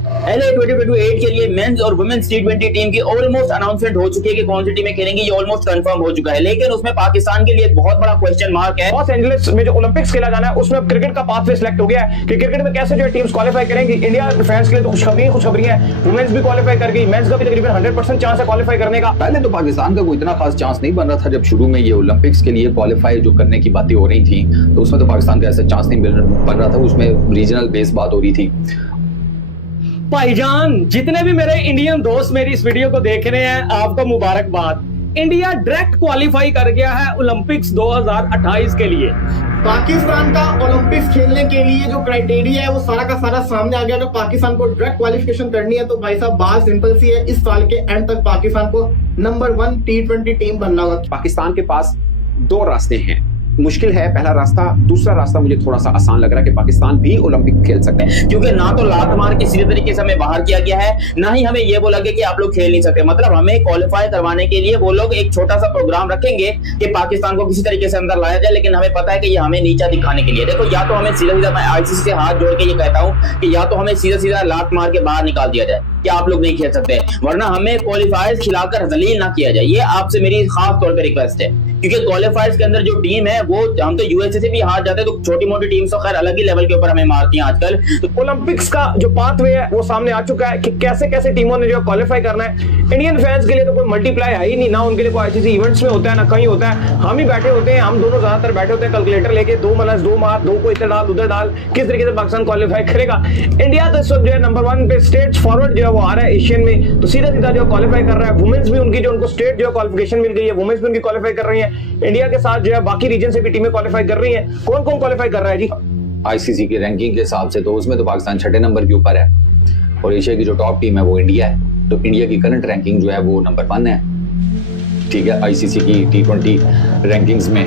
LA 2028 के लिए mains और वुमेन्स T20 टीम की ऑलमोस्ट अनाउंसमेंट हो चुकी है कि कौन सी टीमें खेलेंगी, ये ऑलमोस्ट कंफर्म हो चुका है। लेकिन उसमें पाकिस्तान के लिए बहुत बड़ा क्वेश्चन मार्क है। लॉस एंजलिस में जो ओलंपिक्स खेला जाना है उसमें अब क्रिकेट का पाथवे सिलेक्ट हो गया है कि क्रिकेट में कैसे जो टीम्स क्वालीफाई करेंगी। इंडिया फैंस के लिए तो खुशखबरी है, वुमेन्स भी क्वालीफाई कर गई, मेंस का भी तकरीबन 100% चांस है क्वालीफाई करने का। पहले तो पाकिस्तान का कोई इतना खास चांस नहीं बन रहा था। जब शुरू में ये ओलंपिक्स के लिए क्वालीफाई जो करने की बातें हो रही थी तो उसमें तो पाकिस्तान का ऐसा चांस नहीं बन रहा था, उसमें रीजनल बेस बात हो रही थी। भाईजान जितने भी मेरे इंडियन दोस्त मेरी इस वीडियो को देख रहे हैं, आपको मुबारकबाद। इंडिया डायरेक्ट क्वालिफाई कर गया है ओलंपिक्स 2028 के लिए। पाकिस्तान का ओलंपिक्स खेलने के लिए जो क्राइटेरिया है वो सारा का सारा सामने आ गया। अगर पाकिस्तान को डायरेक्ट क्वालिफिकेशन करनी है तो भाई साहब बात सिंपल सी है, इस साल के एंड तक पाकिस्तान को नंबर 1 T20 टीम बनना होगा। पाकिस्तान के पास दो रास्ते हैं, मुश्किल है पहला रास्ता, दूसरा रास्ता मुझे थोड़ा सा आसान लग रहा है कि पाकिस्तान भी ओलंपिक खेल सकते हैं, क्योंकि ना तो लात मार के सीधे तरीके से हमें बाहर किया गया है, ना ही हमें ये बोला गया कि आप लोग खेल नहीं सकते। मतलब हमें क्वालिफाई करवाने के लिए वो लोग एक छोटा सा प्रोग्राम रखेंगे कि पाकिस्तान को किसी तरीके से अंदर लाया जाए, लेकिन हमें पता है कि ये हमें नीचा दिखाने के लिए। देखो, या तो हमें सीधा सीधा, मैं ICC से हाथ जोड़ के ये कहता हूँ कि या तो हमें सीधा सीधा लात मार के बाहर निकाल दिया जाए कि आप लोग नहीं खेल सकते, वरना हमें क्वालिफायर्स खिलाकर जलील ना किया जाए। ये आपसे मेरी खास तौर पे रिक्वेस्ट है, क्योंकि क्वालिफायर्स के अंदर जो टीम है वो, हम तो USA से भी हार जाते हैं, तो छोटी मोटी टीम तो खैर अलग ही लेवल के ऊपर हमें मारती हैं आजकल। तो ओलंपिक्स का जो पाथवे है वो सामने आ चुका है कि कैसे कैसे टीमों ने जो क्वालिफाई करना है। इंडियन फैंस के लिए तो कोई मल्टीप्लाई है ही नहीं, ना उनके लिए कोई ICC इवेंट्स में होता है ना कहीं होता है। हम ही बैठे होते हैं, हम दोनों ज्यादातर बैठे होते हैं कैलकुलेटर लेके, 2 + 2 मार, 2 को इधर डाल उधर डाल, किस तरीके से पाकिस्तान क्वालिफाई करेगा। इंडिया तो इस वक्त जो है नंबर 1 पे स्टेट फॉरवर्ड जो है वो आ रहा है एशियन में, तो सीधा सीधा जो क्वालिफाई कर रहा है। वुमेन्स भी उनकी जो उनको स्टेट जो क्वालिफिकेशन मिल गई है, वुमेन्स भी उनकी क्वालिफाई कर रही है। इंडिया के साथ जो है बाकी रीजन से भी टीमें क्वालिफाई कर रही है। कौन कौन क्वालिफाई कर रहा है जी? ICC की रैंकिंग के हिसाब से तो उसमें तो पाकिस्तान 6ठे नंबर के ऊपर है और एशिया की जो टॉप टीम है वो इंडिया है। तो इंडिया की करंट रैंकिंग जो है वो नंबर 1 है, ठीक है, ICC की T20 रैंकिंग्स में।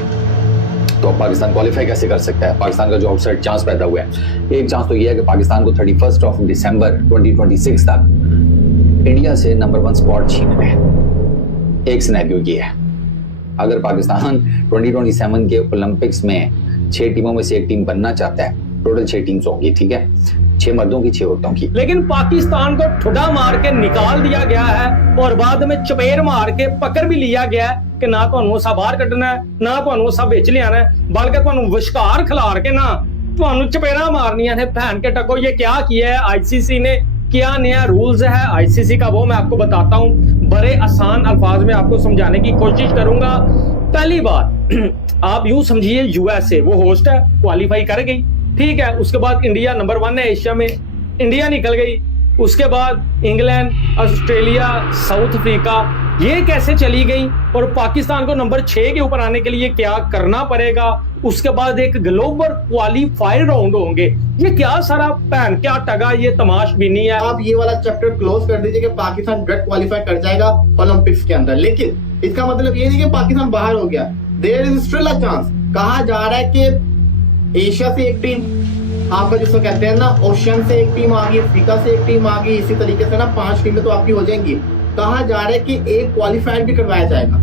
तो पाकिस्तान क्वालिफाई कैसे कर सकता है? पाकिस्तान का जो आउटसाइड चांस पैदा हुआ है, एक चांस तो ये है कि पाकिस्तान को 31 दिसंबर 2026 तक इंडिया से नंबर 1 स्पॉट छीनना है। एक सिनेरियो ये है, अगर पाकिस्तान 2027 के ओलंपिक्स में 6 टीमों में से एक टीम बनना चाहता है, टोटल 6 टीम्स होंगी, ठीक है, 6 मर्दों की 6 औरतों की। लेकिन पाकिस्तान को ठुडा मार के निकाल दिया गया है और बाद में चपेर मार के पकड़ भी लिया गया है कि ना तो सब बाहर कटना है, ना तो सब बेच लिया है, बल्कि तो विश्कार खिलार के ना तो चपेरा मारनिया है। भैन के टको, ये क्या किया है ICC ने, क्या नया रूल्स है ICC का वो मैं आपको बताता हूँ, बड़े आसान अल्फाज में आपको समझाने की कोशिश करूंगा। पहली बात, आप यूं समझिए USA वो होस्ट है, क्वालिफाई कर गई, ठीक है। उसके बाद इंडिया नंबर 1 है एशिया में, इंडिया निकल गई। उसके बाद इंग्लैंड, ऑस्ट्रेलिया, साउथ अफ्रीका, ये कैसे चली गई और पाकिस्तान को नंबर 6 के ऊपर आने के लिए क्या करना पड़ेगा। उसके बाद एक ग्लोबल क्वालिफायर राउंड होंगे। ये क्या सारा पैन क्या टगा, ये तमाशबीनी है। आप ये वाला चैप्टर क्लोज कर दीजिए कि पाकिस्तान डायरेक्ट क्वालिफाई कर जाएगा ओलंपिक्स के अंदर, लेकिन इसका मतलब ये नहीं कि पाकिस्तान बाहर हो गया। There is still a chance. कहा जा रहा है कि एशिया से एक टीम, आपका जिसको कहते हैं ना ओशियन से एक टीम आ गई, अफ्रीका से एक टीम आ गई, इसी तरीके से ना 5 टीमें तो आपकी हो जाएंगी। कहा जा रहा है कि एक क्वालिफायर भी करवाया जाएगा,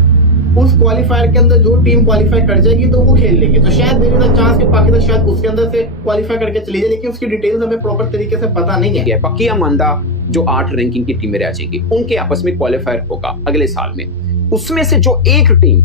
उस क्वालिफायर के अंदर जो टीम क्वालिफाई कर जाएगी तो वो खेल लेंगे। तो शायद देयर इज अ चांस कि पाकिस्तान शायद उसके अंदर से क्वालिफाई करके चली जाए, लेकिन उसकी डिटेल्स हमें प्रॉपर तरीके से पता नहीं है। बकिया मानदा जो 8 रैंकिंग की टीमें रह जाएंगी उनके आपस में क्वालिफायर होगा अगले साल में। उसमें से जो एक टीम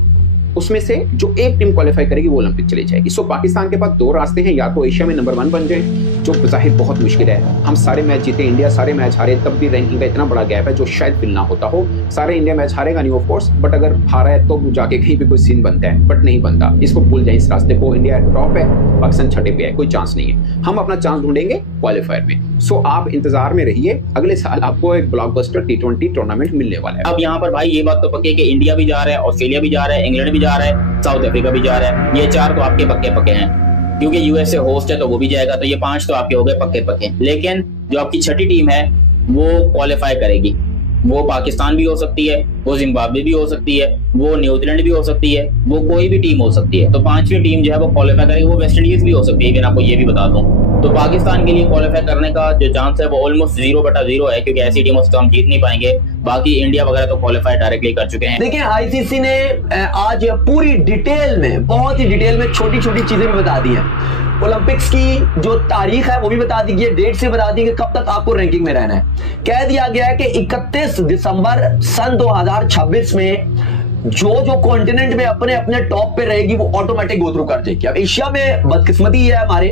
क्वालिफाई करेगी वो ओलंपिक चली जाएगी। सो पाकिस्तान के पास 2 रास्ते हैं, या तो एशिया में नंबर 1 बन जाए, जो जाहिर बहुत मुश्किल है। हम सारे मैच जीते, इंडिया सारे मैच हारे, तब भी रैंकिंग का इतना बड़ा गैप है जो शायद फिल ना होता हो। सारे इंडिया मैच हारेगा नहीं ऑफ कोर्स, बट अगर हारा है तो जाके कहीं पे कोई सीन बनता है, बट नहीं बनता। इसको भूल जाए इस रास्ते को। इंडिया टॉप है, पाकिस्तान 6ठे पे है, कोई चांस नहीं है। हम अपना चांस ढूंढेंगे क्वालिफायर में। सो आप इंतजार में रहिए, अगले साल आपको एक ब्लॉकबस्टर T20 टूर्नामेंट मिलने वाला है। अब यहाँ पर भाई ये बात तो पक्की है कि इंडिया भी जा रहा है, ऑस्ट्रेलिया भी जा रहा है, इंग्लैंड भी जा रहा है, साउथ अफ्रीका भी जा रहा है। ये 4 तो आपके पक्के हैं, क्योंकि USA होस्ट है तो वो भी जाएगा, तो ये 5 तो आपके हो गए पक्के। लेकिन जो आपकी 6ठी टीम है वो क्वालिफाई करेगी। वो पाकिस्तान भी हो सकती है, वो जिम्बाब्वे भी हो सकती है, वो न्यूजीलैंड भी हो सकती है, वो कोई भी टीम हो सकती है। तो 5वीं टीम जो है वो क्वालिफाई करेगी। वो वेस्ट इंडीज भी हो सकती है, मैं आपको ये भी बता दूं। तो पाकिस्तान के लिए क्वालिफाई करने का जो चांस है वो ऑलमोस्ट 0/0 है, क्योंकि ऐसी टीमों से तो हम जीत नहीं पाएंगे। बाकी इंडिया वगैरह तो क्वालिफाई डायरेक्टली कर चुके हैं। देखिए, ICC ने आज पूरी डिटेल में, बहुत ही डिटेल में छोटी छोटी चीजें भी बता दी हैं। ओलंपिक्स की जो तारीख है वो भी बता दी गई है, डेट से बता दी कि कब तक आपको रैंकिंग में रहना है। कह दिया गया है कि 31 दिसंबर सन 2026 में जो कॉन्टिनेंट में अपने अपने टॉप पे रहेगी वो ऑटोमेटिक गो थ्रू कर देगी। अब एशिया में बदकिस्मती है हमारे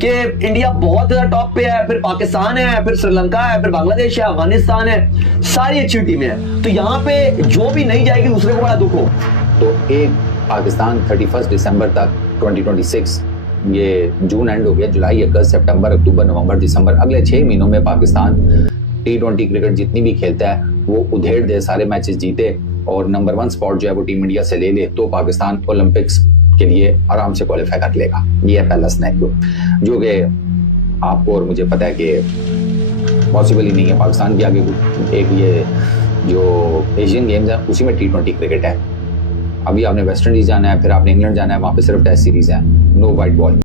कि इंडिया बहुत ज्यादा टॉप पे है, फिर पाकिस्तान है, फिर श्रीलंका है, फिर बांग्लादेश है, अफगानिस्तान है, सारी अच्छी टीमें हैं। तो यहाँ पे जो भी नहीं जाएगी दूसरे को बड़ा दुख हो। तो एक पाकिस्तान 31 दिसंबर तक 2026, ये जून एंड हो गया, जुलाई, अगस्त, सितंबर, अक्टूबर, नवंबर, दिसंबर, अगले 6 महीनों में पाकिस्तान T20 क्रिकेट जितनी भी खेलता है वो उधेड़ दे, सारे मैचेस जीते और नंबर 1 स्पॉट जो है वो टीम इंडिया से ले ले, तो पाकिस्तान ओलंपिक्स के लिए आराम से क्वालिफाई कर लेगा। ये है पहला सिनेरियो, जो कि आपको और मुझे पता है कि पॉसिबल ही नहीं है। पाकिस्तान के आगे एक ये जो एशियन गेम्स है उसी में T20 क्रिकेट है। अभी आपने वेस्ट इंडीज जाना है, फिर आपने इंग्लैंड जाना है, वहाँ पे सिर्फ टेस्ट सीरीज है, नो वाइट बॉल।